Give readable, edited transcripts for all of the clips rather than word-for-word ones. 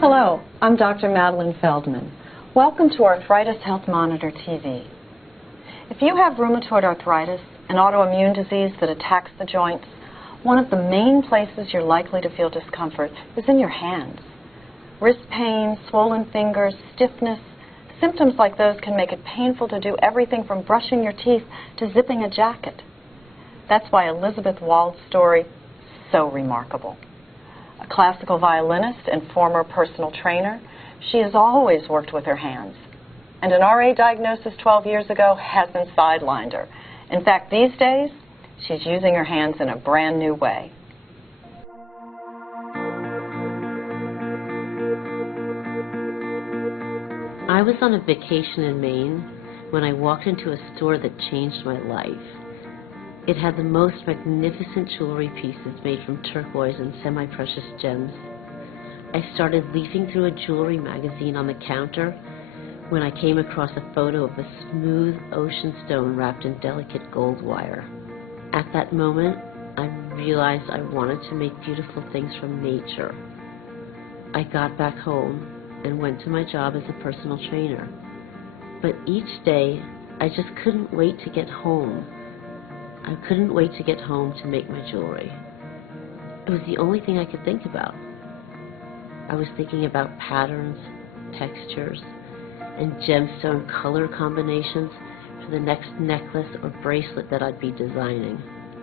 Hello, I'm Dr. Madeline Feldman. Welcome to Arthritis Health Monitor TV. If you have rheumatoid arthritis, an autoimmune disease that attacks the joints, one of the main places you're likely to feel discomfort is in your hands. Wrist pain, swollen fingers, stiffness, symptoms like those can make it painful to do everything from brushing your teeth to zipping a jacket. That's why Elizabeth Wald's story is so remarkable. A classical violinist and former personal trainer, she has always worked with her hands. And an RA diagnosis 12 years ago hasn't sidelined her. In fact, these days, she's using her hands in a brand new way. I was on a vacation in Maine when I walked into a store that changed my life. It had the most magnificent jewelry pieces made from turquoise and semi-precious gems. I started leafing through a jewelry magazine on the counter when I came across a photo of a smooth ocean stone wrapped in delicate gold wire. At that moment, I realized I wanted to make beautiful things from nature. I got back home and went to my job as a personal trainer. But each day, I just couldn't wait to get home. I couldn't wait to get home to make my jewelry. It was the only thing I could think about. I was thinking about patterns, textures, and gemstone color combinations for the next necklace or bracelet that I'd be designing.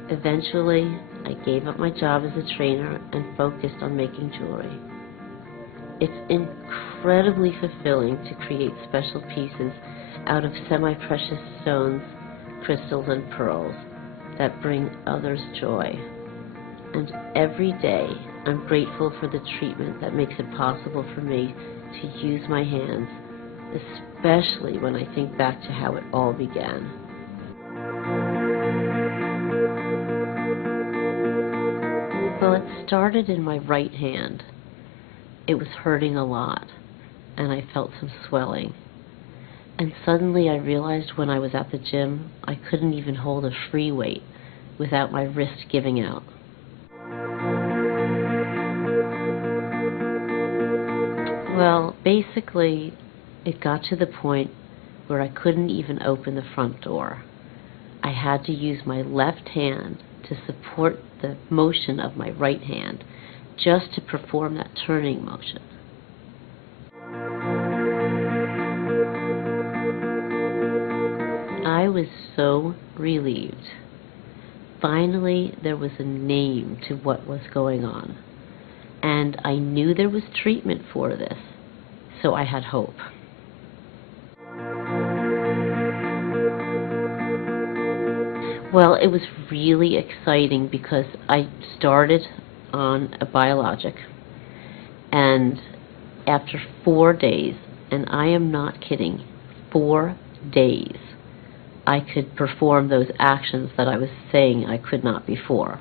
Eventually, I gave up my job as a trainer and focused on making jewelry. It's incredibly fulfilling to create special pieces out of semi-precious stones, crystals, and pearls that bring others joy. And every day, I'm grateful for the treatment that makes it possible for me to use my hands, especially when I think back to how it all began. Well, it started in my right hand. It was hurting a lot, and I felt some swelling. And suddenly I realized when I was at the gym, I couldn't even hold a free weight without my wrist giving out. Well, basically, it got to the point where I couldn't even open the front door. I had to use my left hand to support the motion of my right hand, just to perform that turning motion. I was so relieved. Finally, there was a name to what was going on. And I knew there was treatment for this, so I had hope. Well, it was really exciting because I started on a biologic, and after 4 days, and I am not kidding, 4 days, I could perform those actions that I was saying I could not before.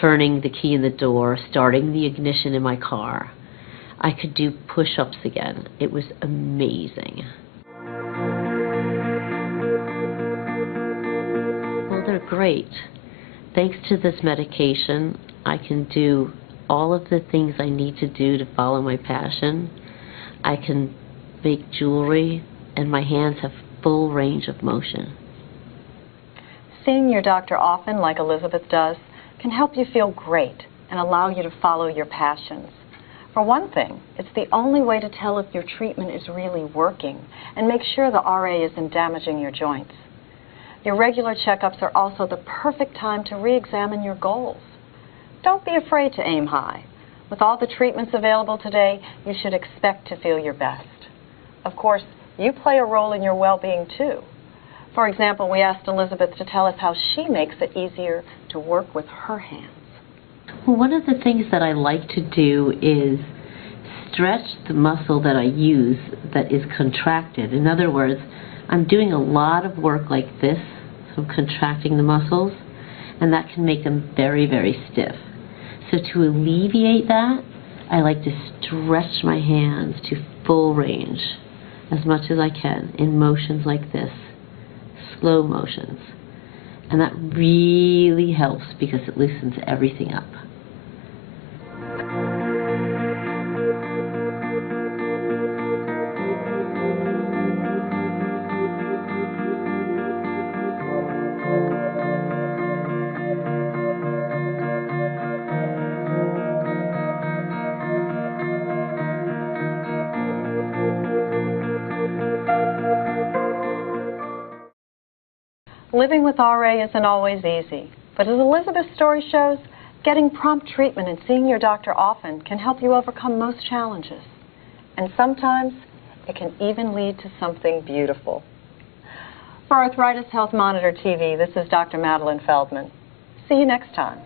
Turning the key in the door, starting the ignition in my car. I could do push-ups again. It was amazing. Well, they're great. Thanks to this medication, I can do all of the things I need to do to follow my passion. I can make jewelry, and my hands have full range of motion. Seeing your doctor often, like Elizabeth does, can help you feel great and allow you to follow your passions. For one thing, it's the only way to tell if your treatment is really working and make sure the RA isn't damaging your joints. Your regular checkups are also the perfect time to re-examine your goals. Don't be afraid to aim high. With all the treatments available today, you should expect to feel your best. Of course, you play a role in your well-being too. For example, we asked Elizabeth to tell us how she makes it easier to work with her hands. Well, one of the things that I like to do is stretch the muscle that I use that is contracted. In other words, I'm doing a lot of work like this, so I'm contracting the muscles, and that can make them very, very stiff. So to alleviate that, I like to stretch my hands to full range as much as I can in motions like this, slow motions. And that really helps because it loosens everything up. Living with RA isn't always easy, but as Elizabeth's story shows, getting prompt treatment and seeing your doctor often can help you overcome most challenges. And sometimes it can even lead to something beautiful. For Arthritis Health Monitor TV, this is Dr. Madeline Feldman. See you next time.